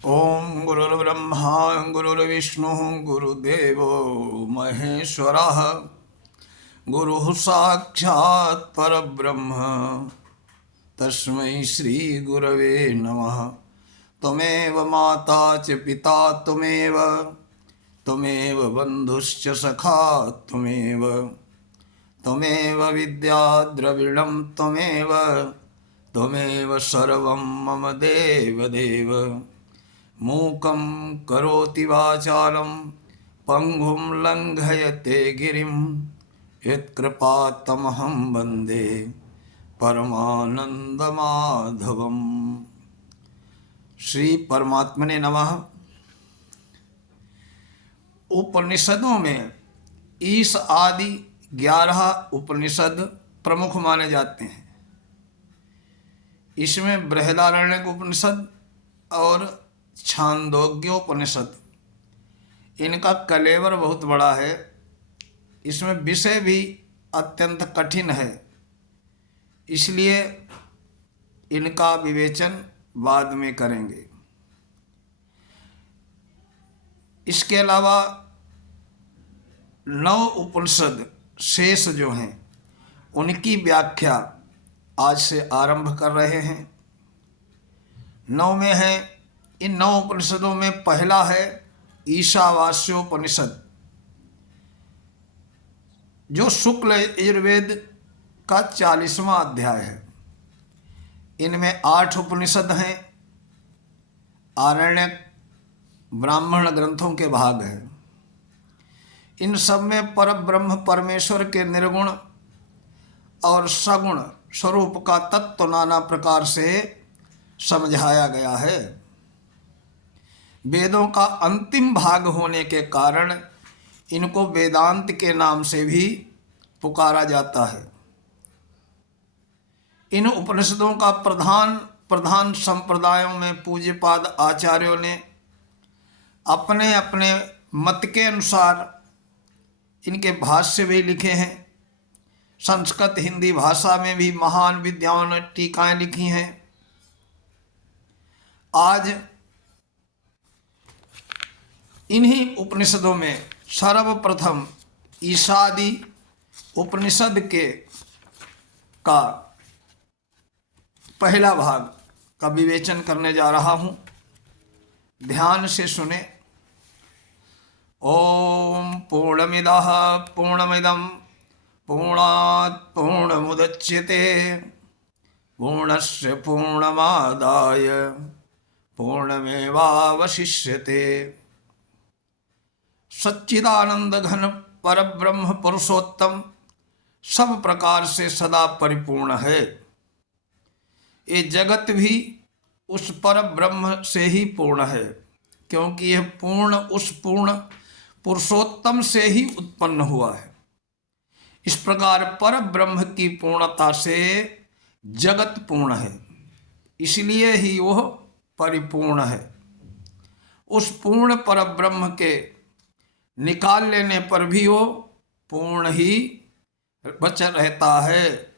ओम गुरुर्ब्रह्मा गुरुर्विष्णु गुरुदेवो महेश्वरः गुरुः साक्षात् परब्रह्म तस्मै श्री गुरवे नमः। त्वमेव माता च पिता त्वमेव बन्धुश्च सखा त्वमेव विद्या द्रविणं त्वमेव सर्वं मम देवदेव। मूकं करोति वाचालं पंगुं लंघयते गिरिं यत्कृपातमहं वन्दे परमानंद माधवम। श्री परमात्मने नमः। उपनिषदों में ईश आदि 11 उपनिषद प्रमुख माने जाते हैं। इसमें बृहदारण्यक उपनिषद और छांदोग्योपनिषद, इनका कलेवर बहुत बड़ा है। इसमें विषय भी अत्यंत कठिन है, इसलिए इनका विवेचन बाद में करेंगे। इसके अलावा 9 उपनिषद शेष जो हैं उनकी व्याख्या आज से आरंभ कर रहे हैं। 9 में है, इन 9 उपनिषदों में पहला है ईशावास्योपनिषद, जो शुक्ल यजुर्वेद का 40वां अध्याय है। इनमें 8 उपनिषद हैं, आरण्यक ब्राह्मण ग्रंथों के भाग हैं। इन सब में परब्रह्म परमेश्वर के निर्गुण और सगुण स्वरूप का तत्व नाना प्रकार से समझाया गया है। वेदों का अंतिम भाग होने के कारण इनको वेदांत के नाम से भी पुकारा जाता है। इन उपनिषदों का प्रधान संप्रदायों में पूज्यपाद आचार्यों ने अपने अपने मत के अनुसार इनके भाष्य भी लिखे हैं। संस्कृत हिंदी भाषा में भी महान विद्वानों ने टीकाएं लिखी हैं। आज इन्हीं उपनिषदों में सर्वप्रथम ईशादि उपनिषद का पहला भाग का विवेचन करने जा रहा हूँ। ध्यान से सुने। ओम पूर्णमिदः पूर्णमिदं पूर्णात् पूर्णमुदच्यते पूर्णस्य पूर्णमादाय पूर्णमेवावशिष्यते। सच्चिदानंद घन परब्रह्म पुरुषोत्तम सब प्रकार से सदा परिपूर्ण है। ये जगत भी उस परब्रह्म से ही पूर्ण है, क्योंकि यह पूर्ण उस पूर्ण पुरुषोत्तम से ही उत्पन्न हुआ है। इस प्रकार परब्रह्म की पूर्णता से जगत पूर्ण है, इसलिए ही वह परिपूर्ण है। उस पूर्ण परब्रह्म के निकाल लेने पर भी वो पूर्ण ही बचा रहता है।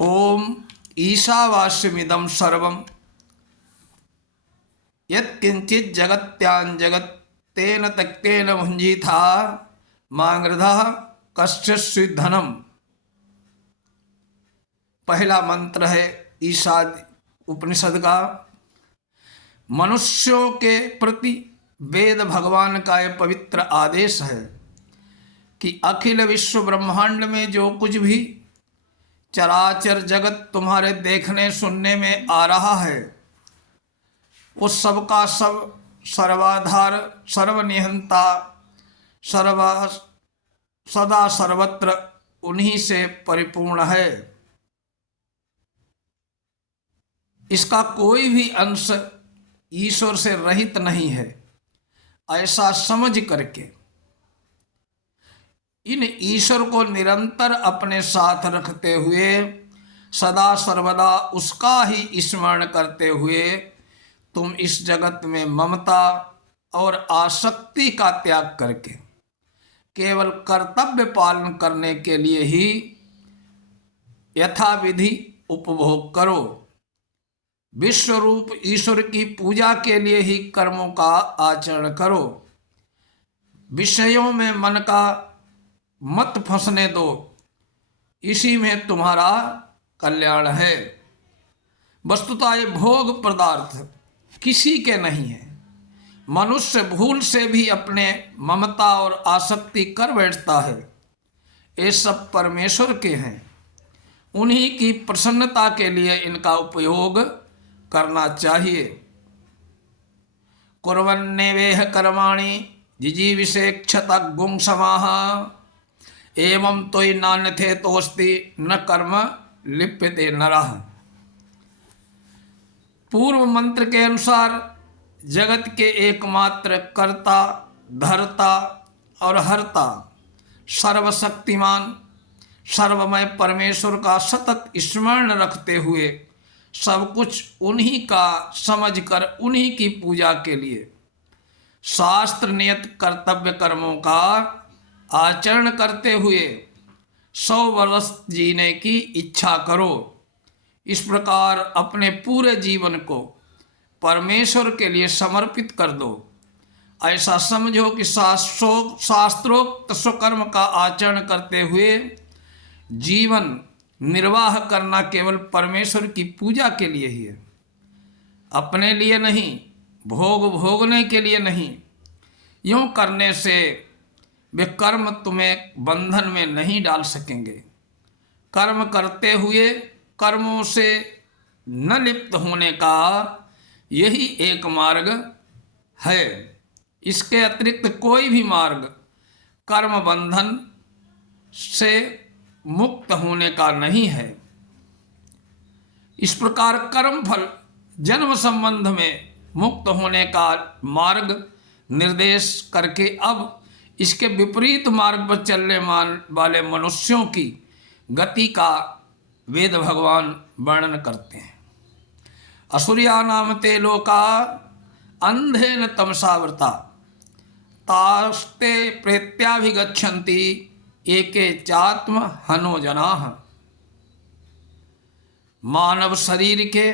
ओम ईशावास्यमिदं सर्वं यत्किंचित् जगत्यां जगत् तेन त्यक्तेन भुञ्जीथा मांगृधः कश्चित् धनम। पहला मंत्र है ईशाद उपनिषद का। मनुष्यों के प्रति वेद भगवान का यह पवित्र आदेश है कि अखिल विश्व ब्रह्मांड में जो कुछ भी चराचर जगत तुम्हारे देखने सुनने में आ रहा है, वो सबका सब सर्वाधार सर्वनिहंता सदा सर्वत्र उन्हीं से परिपूर्ण है। इसका कोई भी अंश ईश्वर से रहित नहीं है। ऐसा समझ करके इन ईश्वर को निरंतर अपने साथ रखते हुए सदा सर्वदा उसका ही स्मरण करते हुए तुम इस जगत में ममता और आसक्ति का त्याग करके केवल कर्तव्य पालन करने के लिए ही यथाविधि उपभोग करो। विश्व रूप ईश्वर की पूजा के लिए ही कर्मों का आचरण करो। विषयों में मन का मत फंसने दो, इसी में तुम्हारा कल्याण है। वस्तुतः ये भोग पदार्थ किसी के नहीं है। मनुष्य भूल से भी अपने ममता और आसक्ति कर बैठता है। ये सब परमेश्वर के हैं, उन्हीं की प्रसन्नता के लिए इनका उपयोग करना चाहिए। कुर्वन्नेवेह कर्माणि जिजीविषेक्षत गुं समाः एवं तोय नान्यथे तोस्ति न कर्म लिप्यते नरः। पूर्व मंत्र के अनुसार जगत के एकमात्र कर्ता, धर्ता और हर्ता, सर्वशक्तिमान सर्वमय परमेश्वर का सतत स्मरण रखते हुए सब कुछ उन्हीं का समझकर उन्हीं की पूजा के लिए शास्त्र नियत कर्तव्य कर्मों का आचरण करते हुए 100 वर्ष जीने की इच्छा करो। इस प्रकार अपने पूरे जीवन को परमेश्वर के लिए समर्पित कर दो। ऐसा समझो कि शास्त्रोक्त स्वकर्म का आचरण करते हुए जीवन निर्वाह करना केवल परमेश्वर की पूजा के लिए ही है, अपने लिए नहीं, भोग भोगने के लिए नहीं। यूँ करने से वे कर्म तुम्हें बंधन में नहीं डाल सकेंगे। कर्म करते हुए कर्मों से न लिप्त होने का यही एक मार्ग है। इसके अतिरिक्त कोई भी मार्ग कर्म बंधन से मुक्त होने का नहीं है। इस प्रकार कर्म फल जन्म संबंध में मुक्त होने का मार्ग निर्देश करके अब इसके विपरीत मार्ग पर चलने वाले मनुष्यों की गति का वेद भगवान वर्णन करते हैं। असुरिया नाम ते लोका अंधेन तमसावृता तास्ते प्रेत्याभिगच्छन्ति एके चात्म हनो जनाः। मानव शरीर के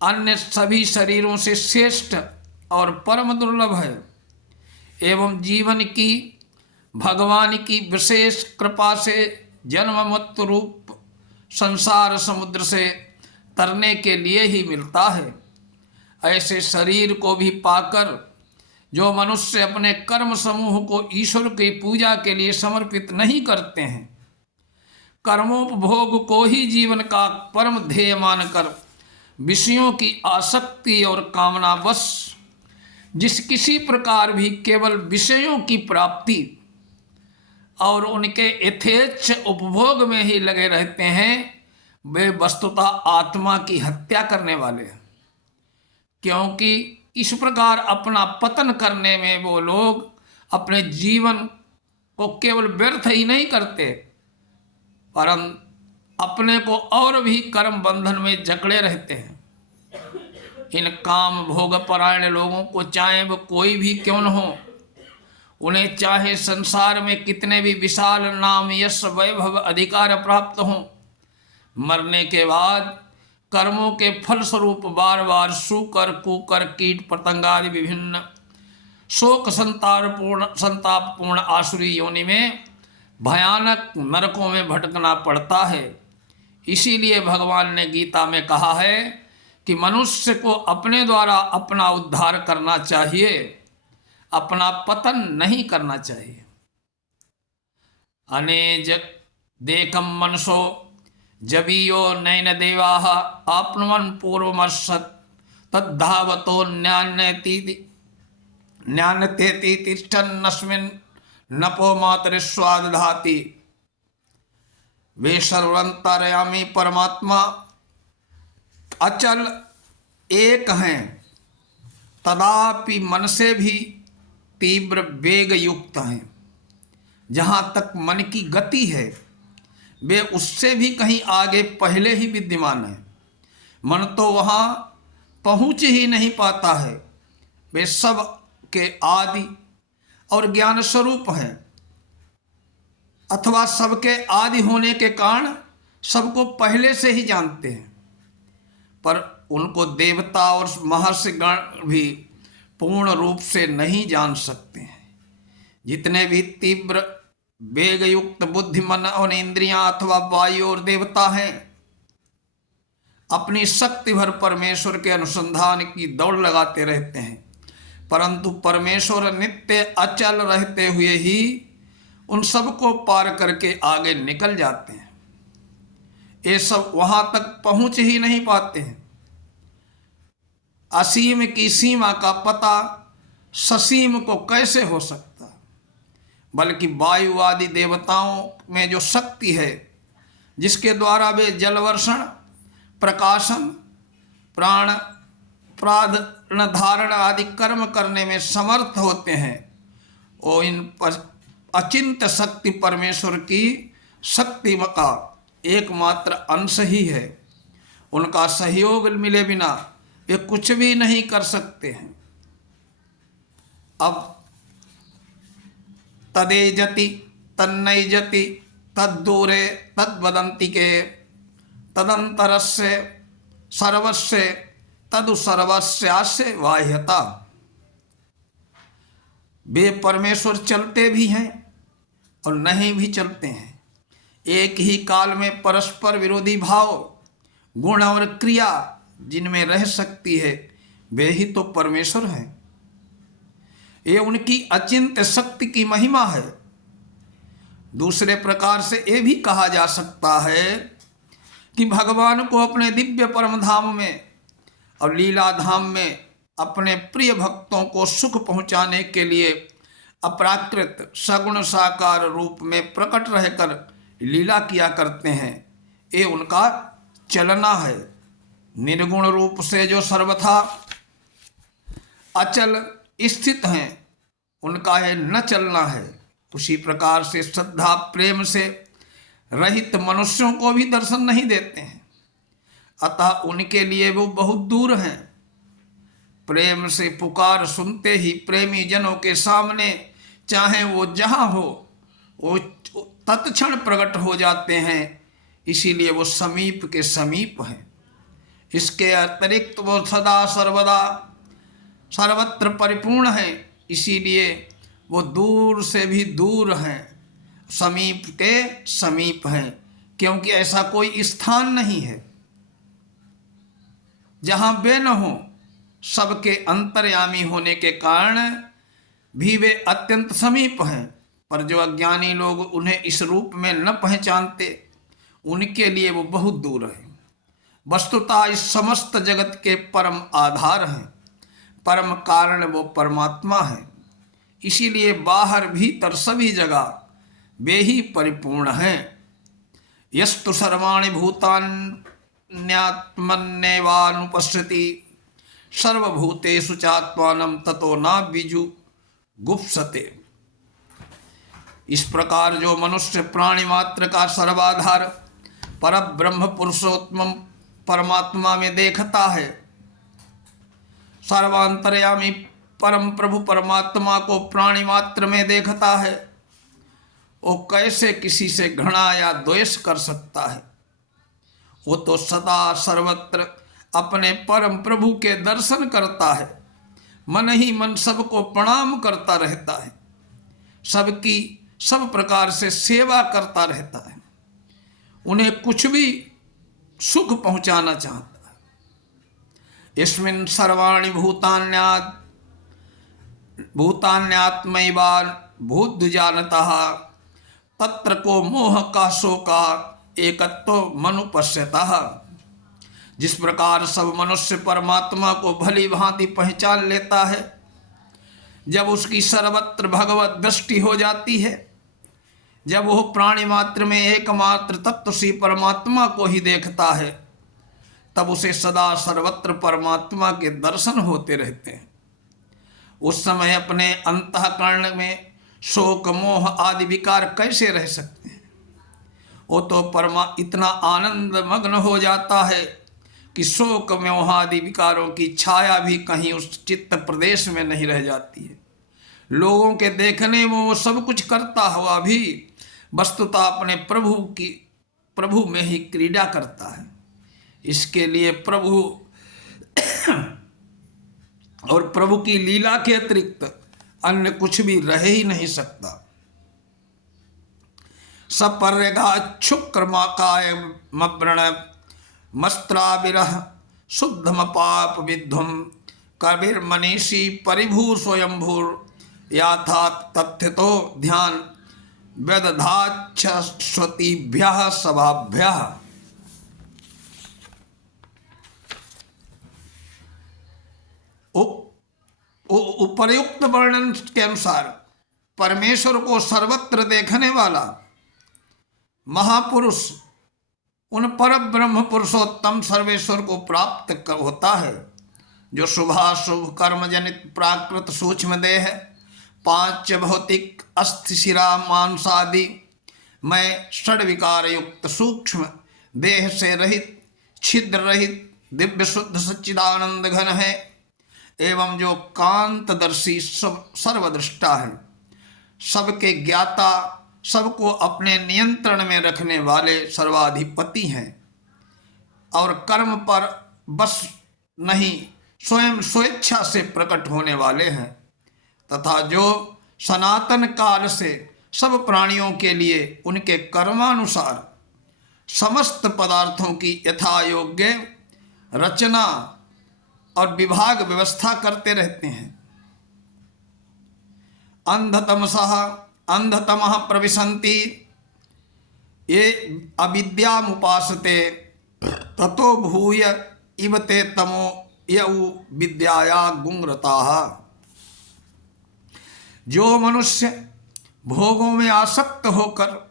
अन्य सभी शरीरों से श्रेष्ठ और परम दुर्लभ है एवं जीवन की भगवान की विशेष कृपा से जन्म मृत्यु रूप संसार समुद्र से तरने के लिए ही मिलता है। ऐसे शरीर को भी पाकर जो मनुष्य अपने कर्म समूह को ईश्वर की पूजा के लिए समर्पित नहीं करते हैं, कर्मोपभोग को ही जीवन का परम ध्येय मानकर विषयों की आसक्ति और कामना बस जिस किसी प्रकार भी केवल विषयों की प्राप्ति और उनके यथेच्छ उपभोग में ही लगे रहते हैं, वे वस्तुतः आत्मा की हत्या करने वाले हैं। क्योंकि इस प्रकार अपना पतन करने में वो लोग अपने जीवन को केवल व्यर्थ ही नहीं करते, परंतु अपने को और भी कर्म बंधन में जकड़े रहते हैं। इन काम भोग परायण लोगों को चाहे वो कोई भी क्यों न हो, उन्हें चाहे संसार में कितने भी विशाल नाम यश वैभव अधिकार प्राप्त हों, मरने के बाद कर्मों के फलस्वरूप बार बार सूकर कुकर कीट पतंग आदि विभिन्न शोक संतापपूर्ण आसुरी योनि में भयानक नरकों में भटकना पड़ता है। इसीलिए भगवान ने गीता में कहा है कि मनुष्य को अपने द्वारा अपना उद्धार करना चाहिए, अपना पतन नहीं करना चाहिए। अनेज देकम मनसो जबीयो नैन देवाः आपनुवन् पूर्वमर्षत् तद्धावतो न्यान्यतेति तिष्ठन्नस्मिन् नपो मातरिस्वादधाति। वे सर्वंतर्यामी परमात्मा अचल एक हैं, तदापि मन से भी तीव्र वेग युक्त हैं। जहाँ तक मन की गति है वे उससे भी कहीं आगे पहले ही विद्यमान है। मन तो वहाँ पहुँच ही नहीं पाता है। वे सब के आदि और ज्ञान स्वरूप हैं, अथवा सबके आदि होने के कारण सबको पहले से ही जानते हैं। पर उनको देवता और महर्षि गण भी पूर्ण रूप से नहीं जान सकते हैं। जितने भी तीव्र वेग युक्त बुद्धि, मन और इंद्रियां अथवा वायु और देवता हैं, अपनी शक्ति भर परमेश्वर के अनुसंधान की दौड़ लगाते रहते हैं, परंतु परमेश्वर नित्य अचल रहते हुए ही उन सबको पार करके आगे निकल जाते हैं। ये सब वहां तक पहुंच ही नहीं पाते हैं। असीम की सीमा का पता ससीम को कैसे हो सकता, बल्कि वायु आदि देवताओं में जो शक्ति है, जिसके द्वारा वे जलवर्षण, प्रकाशन, प्राण प्राण धारण आदि कर्म करने में समर्थ होते हैं, वो इन अचिंत्य शक्ति परमेश्वर की शक्ति का एकमात्र अंश ही है। उनका सहयोग मिले बिना वे कुछ भी नहीं कर सकते हैं। अब तदेजति तन्नैजति तद्दूरे तद्वदन्ति के तदंतरस्य सर्वस्य तदु सर्वस्यास्य बाह्यता। वे परमेश्वर चलते भी हैं और नहीं भी चलते हैं। एक ही काल में परस्पर विरोधी भाव, गुण और क्रिया जिनमें रह सकती है, वे ही तो परमेश्वर हैं। ये उनकी अचिंत्य शक्ति की महिमा है। दूसरे प्रकार से ये भी कहा जा सकता है कि भगवान को अपने दिव्य परम धाम में और लीला धाम में अपने प्रिय भक्तों को सुख पहुंचाने के लिए अप्राकृत सगुण साकार रूप में प्रकट रहकर लीला किया करते हैं। ये उनका चलना है। निर्गुण रूप से जो सर्वथा अचल स्थित हैं, उनका यह न चलना है। उसी प्रकार से श्रद्धा प्रेम से रहित मनुष्यों को भी दर्शन नहीं देते हैं, अतः उनके लिए वो बहुत दूर हैं। प्रेम से पुकार सुनते ही प्रेमी जनों के सामने, चाहे वो जहाँ हो, वो तत्क्षण प्रकट हो जाते हैं। इसीलिए वो समीप के समीप हैं। इसके अतिरिक्त वो सदा सर्वदा सर्वत्र परिपूर्ण हैं। इसीलिए वो दूर से भी दूर हैं, समीप के समीप हैं, क्योंकि ऐसा कोई स्थान नहीं है जहाँ वे न हो। सबके अंतर्यामी होने के कारण भी वे अत्यंत समीप हैं, पर जो अज्ञानी लोग उन्हें इस रूप में न पहचानते, उनके लिए वो बहुत दूर है। वस्तुतः इस समस्त जगत के परम आधार हैं, परम कारण वो परमात्मा है। इसीलिए बाहर भीतर सभी जगह वे ही परिपूर्ण हैं। यस्तु सर्वाणि भूतान्यात्मन्येवानुपश्यति सर्वभूतेषु चात्मानं ततो न बीजु गुप्सते। इस प्रकार जो मनुष्य प्राणी मात्र का सर्वाधार परब्रह्म पुरुषोत्तम परमात्मा में देखता है, सर्वांतर्यामी परम प्रभु परमात्मा को प्राणी मात्र में देखता है, वो कैसे किसी से घृणा या द्वेष कर सकता है। वो तो सदा सर्वत्र अपने परम प्रभु के दर्शन करता है, मन ही मन सबको प्रणाम करता रहता है, सबकी सब प्रकार से सेवा करता रहता है, उन्हें कुछ भी सुख पहुंचाना चाहता है। यस्मिन् सर्वाणि भूतान्यात्मैवान् भूतजानतः तत्र को मोह का शोका एकत्व मनुपश्यतः। जिस प्रकार सब मनुष्य परमात्मा को भली भांति पहचान लेता है, जब उसकी सर्वत्र भगवत दृष्टि हो जाती है, जब वह प्राणी मात्र में एकमात्र तत्व श्री परमात्मा को ही देखता है, तब उसे सदा सर्वत्र परमात्मा के दर्शन होते रहते हैं। उस समय अपने अंतःकरण में शोक मोह आदि विकार कैसे रह सकते हैं। वो तो इतना आनंद मग्न हो जाता है कि शोक मोह आदि विकारों की छाया भी कहीं उस चित्त प्रदेश में नहीं रह जाती है। लोगों के देखने में वो सब कुछ करता हुआ भी वस्तुतः अपने प्रभु में ही क्रीड़ा करता है। इसके लिए प्रभु और प्रभु की लीला के अतिरिक्त अन्य कुछ भी रह ही नहीं सकता। सपर्यगाच्छुक्रमाकाय मव्रण मस्त्राविरह शुद्धम पाप विद्धुम कविर्मनीषी परिभू स्वयंभूर याथा तथ्यतो ध्यान व्यदधाच्छस्वतीभ्यः सभाभ्यः। उपर्युक्त वर्णन के अनुसार परमेश्वर को सर्वत्र देखने वाला महापुरुष उन पर ब्रह्म पुरुषोत्तम सर्वेश्वर को प्राप्त होता है, जो शुभाशुभ कर्म जनित प्राकृत सूक्ष्म देह, पांच भौतिक अस्थि शिरा मांसादि में षड विकार युक्त सूक्ष्म देह से रहित, छिद्र रहित, दिव्य शुद्ध सच्चिदानंद घन है, एवं जो कांतदर्शी सर्वदृष्टा है, सबके ज्ञाता, सबको अपने नियंत्रण में रखने वाले सर्वाधिपति हैं और कर्म पर बस नहीं स्वयं स्वेच्छा से प्रकट होने वाले हैं, तथा जो सनातन काल से सब प्राणियों के लिए उनके कर्मानुसार समस्त पदार्थों की यथा योग्य रचना और विभाग व्यवस्था करते रहते हैं। अंधतमः प्रविशन्ति ये अविद्यामुपासते ततो भूय इव ते तमो यौ विद्याया गुंग्रताः। जो मनुष्य भोगों में आसक्त होकर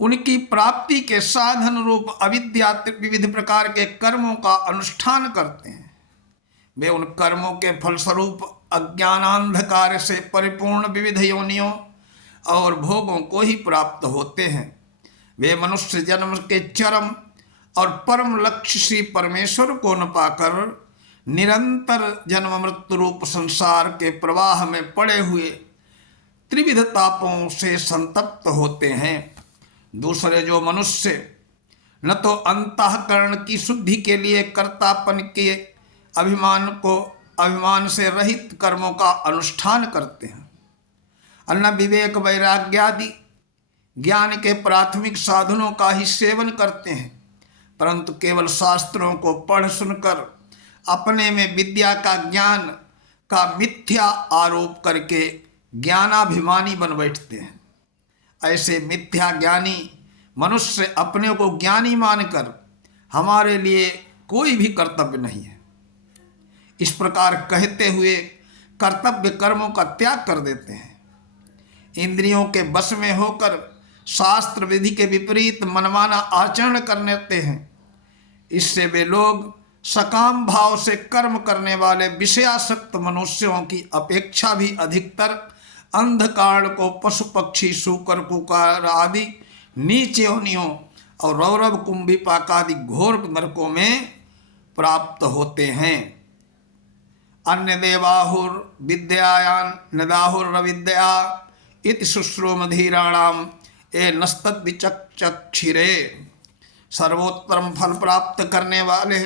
उनकी प्राप्ति के साधन रूप अविद्या विविध प्रकार के कर्मों का अनुष्ठान करते हैं, वे उन कर्मों के फलस्वरूप अज्ञानांधकार से परिपूर्ण विविध योनियों और भोगों को ही प्राप्त होते हैं। वे मनुष्य जन्म के चरम और परम लक्ष्य श्री परमेश्वर को न पाकर निरंतर जन्म मृत्यु रूप संसार के प्रवाह में पड़े हुए त्रिविध तापों से संतप्त होते हैं। दूसरे जो मनुष्य न तो अंतःकरण की शुद्धि के लिए कर्तापन के अभिमान से रहित कर्मों का अनुष्ठान करते हैं, अन्य विवेक वैराग्यादि ज्ञान के प्राथमिक साधनों का ही सेवन करते हैं, परंतु केवल शास्त्रों को पढ़ सुनकर अपने में विद्या का ज्ञान का मिथ्या आरोप करके ज्ञानाभिमानी बन बैठते हैं। ऐसे मिथ्या ज्ञानी मनुष्य अपने को ज्ञानी मानकर हमारे लिए कोई भी कर्तव्य नहीं है, इस प्रकार कहते हुए कर्तव्य कर्मों का त्याग कर देते हैं। इंद्रियों के वश में होकर शास्त्र विधि के विपरीत मनमाना आचरण करते हैं। इससे वे लोग सकाम भाव से कर्म करने वाले विषयासक्त मनुष्यों की अपेक्षा भी अधिकतर अंधकार को पशु पक्षी शूकर कुकार आदि नीच योनियों और रौरव कुंभिपाक आदि घोर नरकों में प्राप्त होते हैं। अन्य देवाहुर विद्यायान नदाहुर्विद्या इति शुश्रूमधीराणाम ए नस्तद विचक्षिरे। सर्वोत्तम फल प्राप्त करने वाले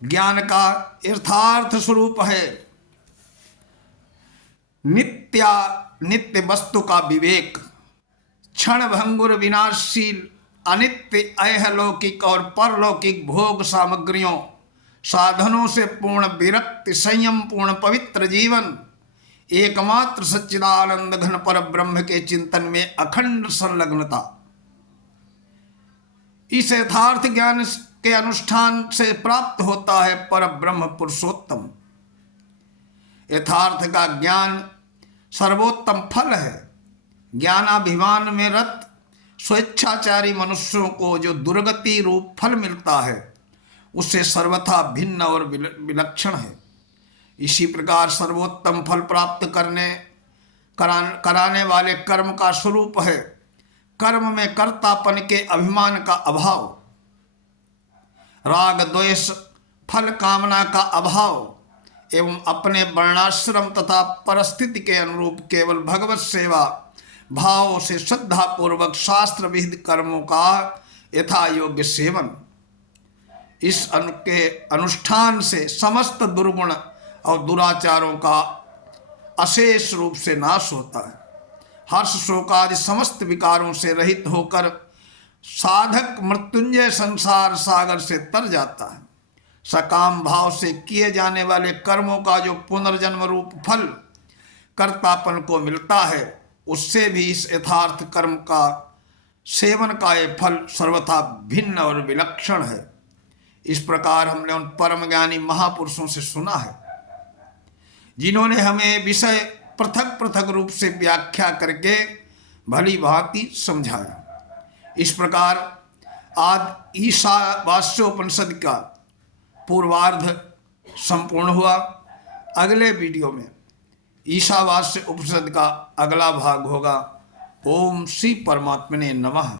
ज्ञान का यथार्थ स्वरूप है नित्य वस्तु का विवेक, क्षण भंगुर विनाशशील अनित्य अहलौकिक और परलौकिक भोग सामग्रियों साधनों से पूर्ण विरक्ति संयम पूर्ण पवित्र जीवन, एकमात्र सच्चिदानंद घन पर ब्रह्म के चिंतन में अखंड संलग्नता, इस यथार्थ ज्ञान के अनुष्ठान से प्राप्त होता है पर ब्रह्म पुरुषोत्तम। यथार्थ का ज्ञान सर्वोत्तम फल है। ज्ञानाभिमान में रत स्वेच्छाचारी मनुष्यों को जो दुर्गति रूप फल मिलता है उससे सर्वथा भिन्न और विलक्षण है। इसी प्रकार सर्वोत्तम फल प्राप्त कराने वाले कर्म का स्वरूप है कर्म में कर्तापन के अभिमान का अभाव, राग द्वेष फल कामना का अभाव एवं अपने वर्णाश्रम तथा परिस्थिति के अनुरूप केवल भगवत सेवा भाव से श्रद्धा पूर्वक शास्त्र विहित कर्मों का यथा योग्य सेवन। इस के अनुष्ठान से समस्त दुर्गुण और दुराचारों का अशेष रूप से नाश होता है। हर्ष शोक आदि समस्त विकारों से रहित होकर साधक मृत्युंजय संसार सागर से तर जाता है। सकाम भाव से किए जाने वाले कर्मों का जो पुनर्जन्म रूप फल कर्तापन को मिलता है, उससे भी इस यथार्थ कर्म का सेवन का ये फल सर्वथा भिन्न और विलक्षण है। इस प्रकार हमने उन परम ज्ञानी महापुरुषों से सुना है, जिन्होंने हमें विषय पृथक पृथक रूप से व्याख्या करके भली भांति समझाया। इस प्रकार आज ईशावास्योपनिषद का पूर्वार्ध संपूर्ण हुआ। अगले वीडियो में ईशावास्य उपनिषद का अगला भाग होगा। ओम श्री परमात्मने नमः।